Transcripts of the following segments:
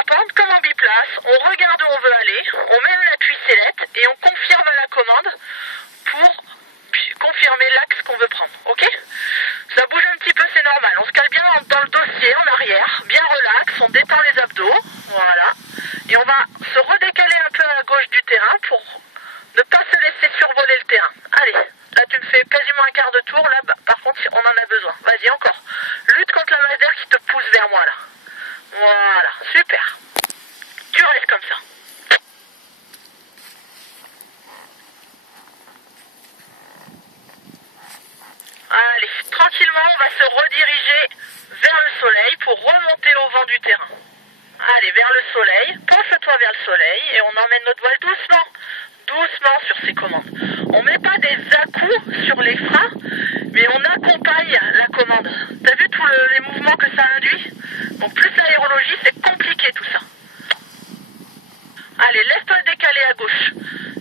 en pente comme en biplace, on regarde où on veut aller, on met un appui sellette et on confirme à la commande pour confirmer l'axe qu'on veut prendre, ok? Ça bouge un petit peu, c'est normal, on se cale bien dans le dossier en arrière, bien relax, on détend les abdos, voilà, et on va se redécaler un peu à la gauche du terrain pour ne pas se laisser survoler le terrain. Allez, là tu me fais quasiment un quart de tour, là par contre on en a besoin, vas-y encore, lutte contre la masse d'air qui te pousse vers moi là, voilà, super, tu restes comme ça. Allez, tranquillement, on va se rediriger vers le soleil pour remonter au vent du terrain. Allez, vers le soleil, penche-toi vers le soleil et on emmène notre voile doucement, doucement sur ces commandes. On met pas des à-coups sur les freins, mais on accompagne la commande. T'as vu tous les mouvements que ça induit? Donc plus l'aérologie, c'est compliqué tout ça. Allez, laisse-toi décaler à gauche.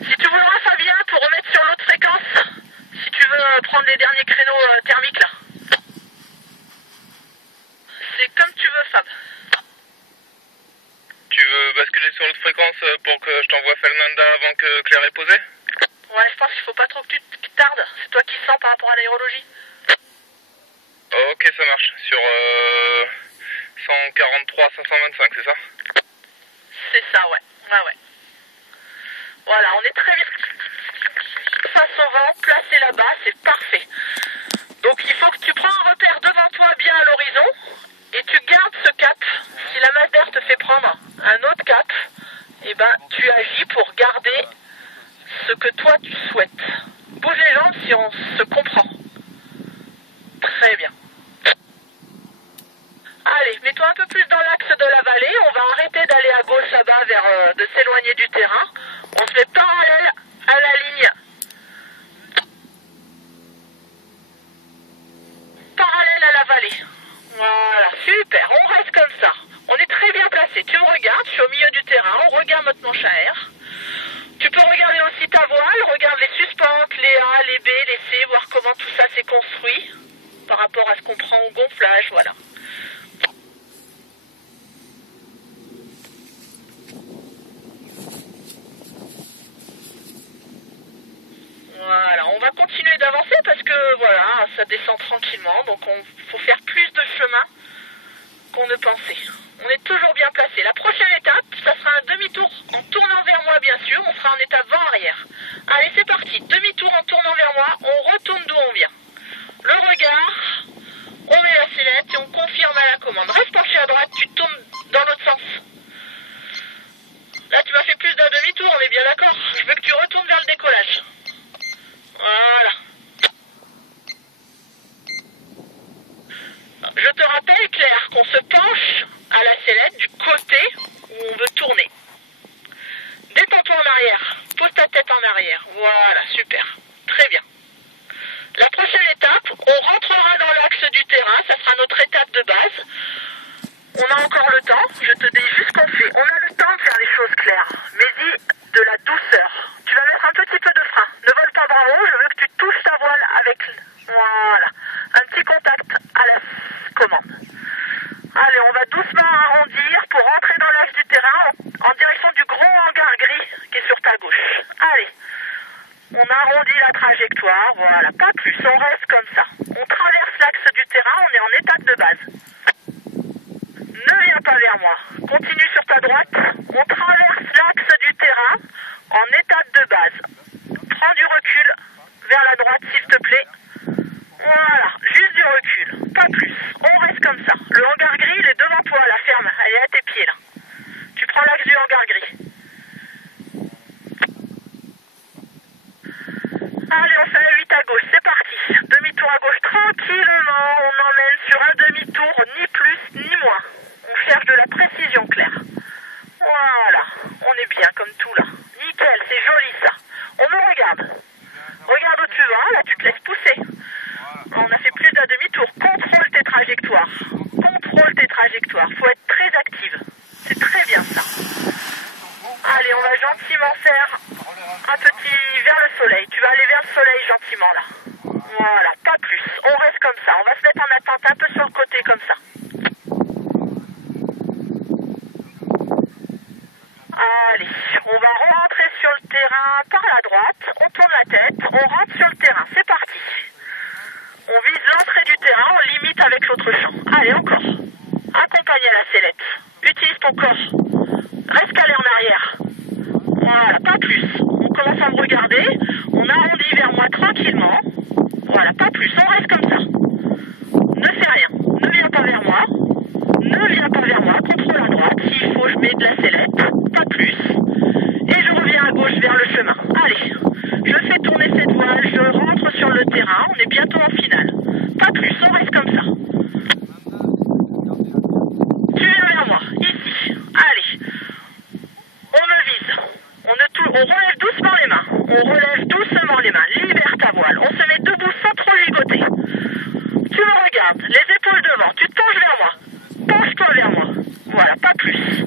Si tu voudras, Fabien, pour remettre sur l'autre fréquence, si tu veux prendre les derniers créneaux thermiques là. C'est comme tu veux, Fab. Tu veux basculer sur l'autre fréquence pour que je t'envoie Fernanda avant que Claire ait posé? Ouais, je pense qu'il faut pas trop que tu tardes. C'est toi qui sens par rapport à l'aérologie. Ok, ça marche. Sur 143, 525, c'est ça? C'est ça, ouais. Ouais. Voilà, on est très bien face au vent, placé là-bas, c'est parfait. Donc il faut que tu prends un repère devant toi bien à l'horizon et tu gardes ce cap. Si la masse d'air te fait prendre un autre cap, eh ben tu agis pour garder ce que toi tu souhaites. Bouge les jambes si on se comprend. Très bien. Allez, mets-toi un peu plus dans l'axe de la vallée. On va arrêter d'aller à gauche là-bas, de s'éloigner du terrain. On se met parallèle à la ligne. Parallèle à la vallée. Voilà, super. On reste comme ça. On est très bien placé. Tu me regardes, je suis au milieu du terrain. On regarde notre manche à air. Tu peux regarder aussi ta voile. Regarde les suspentes, les A, les B, les C, voir comment tout ça s'est construit par rapport à ce qu'on prend au gonflage. Voilà. Voilà, on va continuer d'avancer parce que voilà, ça descend tranquillement, donc faut faire plus de chemin qu'on ne pensait. On est toujours bien placé. La prochaine étape, ça sera un demi-tour en tournant vers moi bien sûr, on sera en étape vent-arrière. Allez, c'est parti, demi-tour en tournant vers moi, on retourne d'où on vient. Le regard, on met la sellette et on confirme à la commande. Reste penché à droite, tu tournes dans l'autre sens. Là, tu m'as fait plus d'un demi-tour, on est bien d'accord. Je veux que tu retournes vers le décollage. Voilà. Je te rappelle, Claire, qu'on se penche à la sellette du côté où on veut tourner. Détends-toi en arrière. Pose ta tête en arrière. Voilà, super. Très bien. La prochaine étape, on rentrera dans l'axe du terrain. Ça sera notre étape de base. On a encore le temps. Je te dis juste qu'on fait. On a le temps de faire les choses claires. Mais dis de la douceur. Tu vas mettre un petit peu de frein. Ne vole pas bras haut. Je veux que tu touches ta voile avec... Voilà. Un petit contact à la commande. Allez, on va doucement arrondir pour rentrer dans l'axe du terrain en direction du gros hangar gris qui est sur ta gauche. Allez. On arrondit la trajectoire. Voilà. Pas plus. On reste comme ça. On traverse l'axe du terrain. On est en étape de base. Ne viens pas vers moi. Continue sur ta droite. On traverse l'axe du terrain en étape de base. Prends du recul vers la droite, s'il te plaît. Voilà, juste du recul, pas plus. On reste comme ça. Le hangar gris, il est devant toi, la ferme. Elle est à tes pieds, là. Tu prends l'axe du hangar gris. Allez, on fait un 8 à gauche, c'est parti. Demi-tour à gauche, tranquillement. On emmène sur un demi-tour, ni plus, ni moins. On cherche de la précision, Claire. Voilà, on est bien comme tout, là. Nickel, c'est joli, ça. On me regarde. Regarde où tu vas, là, tu te laisses pousser. On a fait plus d'un demi-tour. Contrôle tes trajectoires. Contrôle tes trajectoires. Faut être très active. C'est très bien, ça. Allez, on va gentiment faire un petit vers le soleil. Tu vas aller vers le soleil gentiment, là. Voilà, pas plus. On reste comme ça. On va se mettre en attente un peu sur le côté, comme ça. par la droite, on tourne la tête, on rentre sur le terrain. C'est parti. On vise l'entrée du terrain, on limite avec l'autre champ. Allez, encore. Accompagne à la sellette. Utilise ton corps. Reste calé en arrière. Voilà, pas plus. On commence à me regarder. On arrondit vers moi tranquillement. Voilà, pas plus. On reste comme ça. Ne fais rien. Ne viens pas vers moi. Ne viens pas vers moi. Contrôle à droite. S'il faut, je mets de la sellette. Pas plus. Et je reviens à gauche vers le chemin. Allez. Je fais tourner cette voile. Je rentre sur le terrain. On est bientôt en finale. Pas plus. On reste comme ça. Tu viens vers moi. Ici. Allez. On me vise. On relève doucement les mains. On relève doucement les mains. Libère ta voile. On se met debout sans trop gigoter. Tu me regardes. Les épaules devant. Tu te penches vers moi. Penche-toi vers moi. Voilà, pas plus.